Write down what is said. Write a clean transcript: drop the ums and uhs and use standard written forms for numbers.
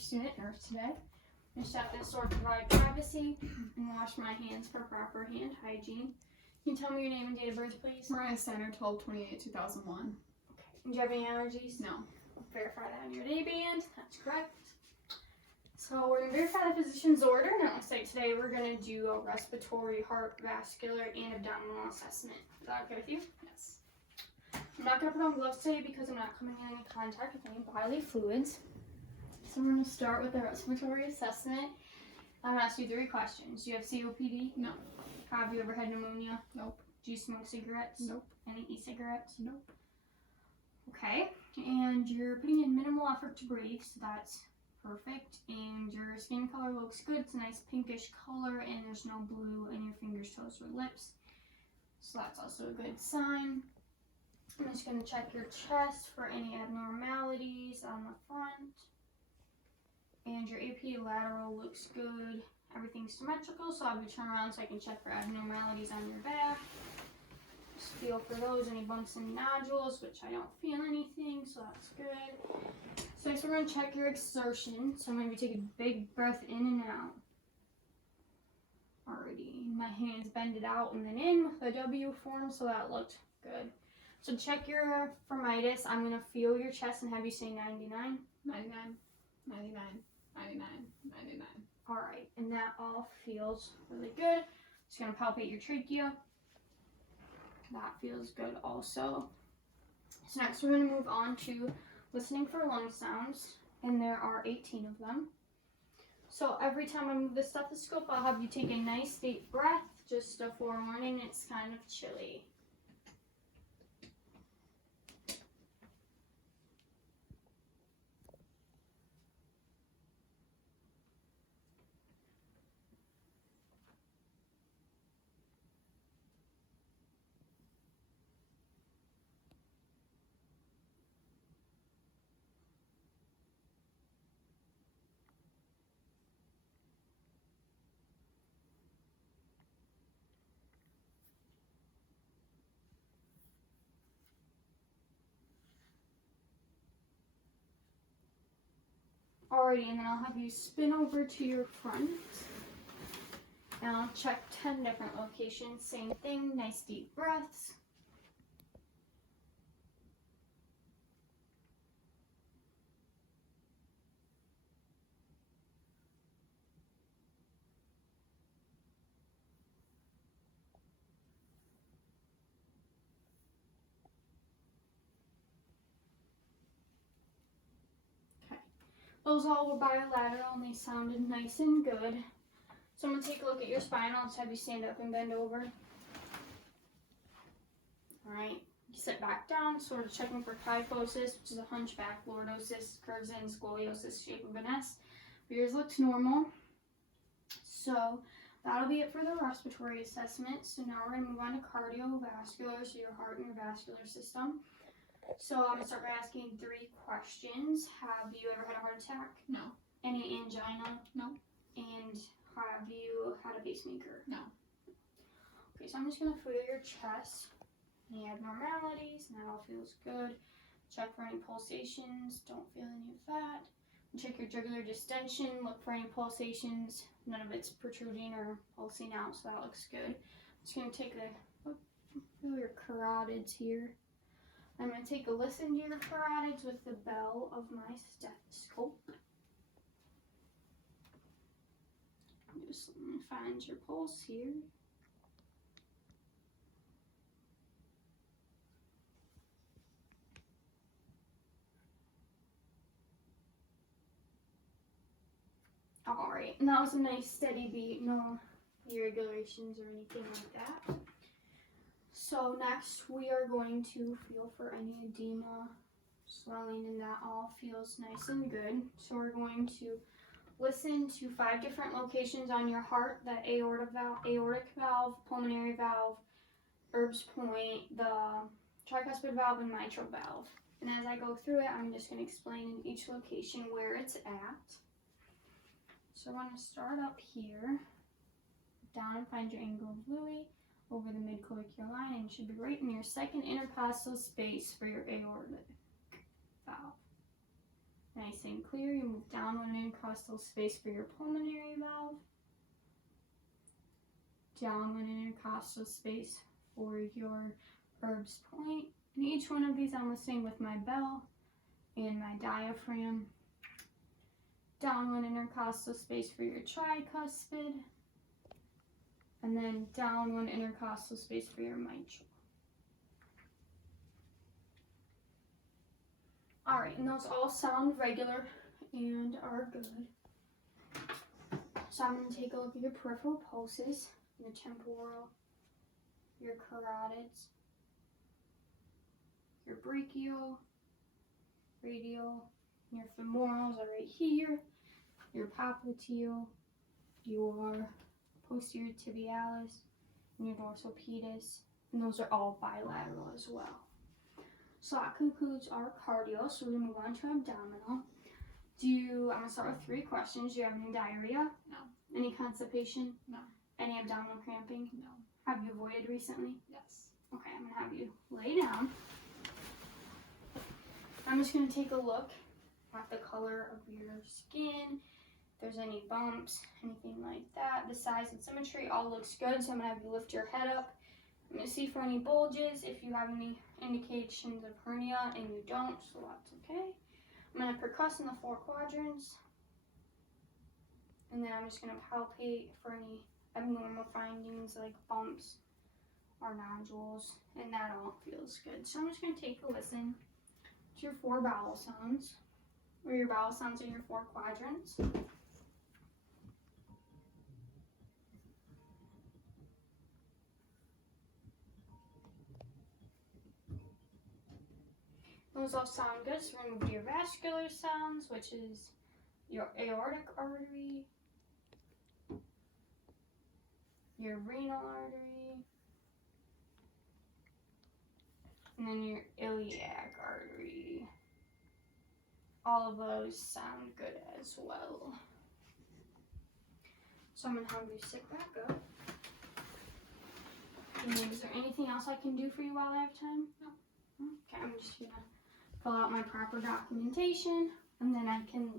student nurse today. I'm going to step this or provide privacy and wash my hands for proper hand hygiene. Can you tell me your name and date of birth, please? Mariah Steiner, 12/28/2001. Okay. Do you have any allergies? No. Verify that on your day band. That's correct. So we're going to verify the physician's order. And it looks like today we're going to do a respiratory, heart, vascular, and abdominal assessment. Is that okay with you? Yes. I'm not going to put on gloves today because I'm not coming in any contact with any bodily fluids. So we're going to start with the respiratory assessment. I'm going to ask you 3 questions. Do you have COPD? No. Have you ever had pneumonia? Nope. Do you smoke cigarettes? Nope. Any e-cigarettes? Nope. Okay. And you're putting in minimal effort to breathe, so that's perfect. And your skin color looks good. It's a nice pinkish color, and there's no blue in your fingers, toes, or lips. So that's also a good sign. I'm just going to check your chest for any abnormalities on the front. And your AP lateral looks good. Everything's symmetrical, so I'll have you turn around so I can check for abnormalities on your back. Just feel for those, any bumps and nodules, which I don't feel anything, so that's good. So next we're going to check your exertion. So I'm going to be taking a big breath in and out. Alrighty, my hands bended out and then in with the W form, so that looked good. So check your phrenitis. I'm going to feel your chest and have you say 99. 99, 99, 99, 99. Alright, and that all feels really good. Just going to palpate your trachea. That feels good also. So next we're going to move on to listening for lung sounds, and there are 18 of them. So every time I move the stethoscope, I'll have you take a nice deep breath. Just a forewarning, it's kind of chilly. Alrighty, and then I'll have you spin over to your front. And I'll check 10 different locations. Same thing, nice deep breaths. Those all were bilateral and they sounded nice and good. So I'm going to take a look at your spine. I'll just have you stand up and bend over. Alright, sit back down, sort of checking for kyphosis, which is a hunchback, lordosis, curves in, scoliosis, shape of an S. Yours looks normal. So that'll be it for the respiratory assessment. So now we're going to move on to cardiovascular, so your heart and your vascular system. So I'm going to start by asking 3 questions. Have you ever had a heart attack? No. Any angina? No. And have you had a pacemaker? No. Okay, so I'm just going to feel your chest. Any abnormalities? And that all feels good. Check for any pulsations. Don't feel any of that. Check your jugular distension. Look for any pulsations. None of it's protruding or pulsing out, so that looks good. I'm just going to take feel your carotids here. I'm going to take a listen to your carotids with the bell of my stethoscope. Just let me find your pulse here. Alright, and that was a nice steady beat, no irregularities or anything like that. So next we are going to feel for any edema, swelling, and that all feels nice and good. So we're going to listen to 5 different locations on your heart: the aortic valve, pulmonary valve, Erb's point, the tricuspid valve, and mitral valve. And as I go through it, I'm just going to explain in each location where it's at. So I want to start up here, down and find your angle of Louis, over the midclavicular line, and you should be right in your second intercostal space for your aortic valve. nice and clear. You move down one intercostal space for your pulmonary valve. Down one intercostal space for your Erb's point. And each one of these I'm listening with my bell and my diaphragm. Down one intercostal space for your tricuspid. And then down one intercostal space for your mitral. Alright, and those all sound regular and are good. So I'm going to take a look at your peripheral pulses, your temporal, your carotids, your brachial, radial, your femorals are right here, your popliteal, your posterior tibialis, and your dorsal pedis, and those are all bilateral as well. So that concludes our cardio, so we're going to move on to abdominal. I'm going to start with 3 questions. Do you have any diarrhea? No. Any constipation? No. Any abdominal cramping? No. Have you voided recently? Yes. Okay, I'm going to have you lay down. I'm just going to take a look at the color of your skin, if there's any bumps, anything like that. The size and symmetry all looks good, so I'm going to have you lift your head up. I'm going to see for any bulges, if you have any indications of hernia, and you don't, so that's okay. I'm going to percuss in the 4 quadrants, and then I'm just going to palpate for any abnormal findings like bumps or nodules, and that all feels good. So I'm just going to take a listen to your 4 bowel sounds, or your bowel sounds in your 4 quadrants. Those all sound good, so we're going to move to your vascular sounds, which is your aortic artery, your renal artery, and then your iliac artery. All of those sound good as well. So I'm going to have you sit back up. And is there anything else I can do for you while I have time? No. Okay, I'm just going to fill out my proper documentation, and then I can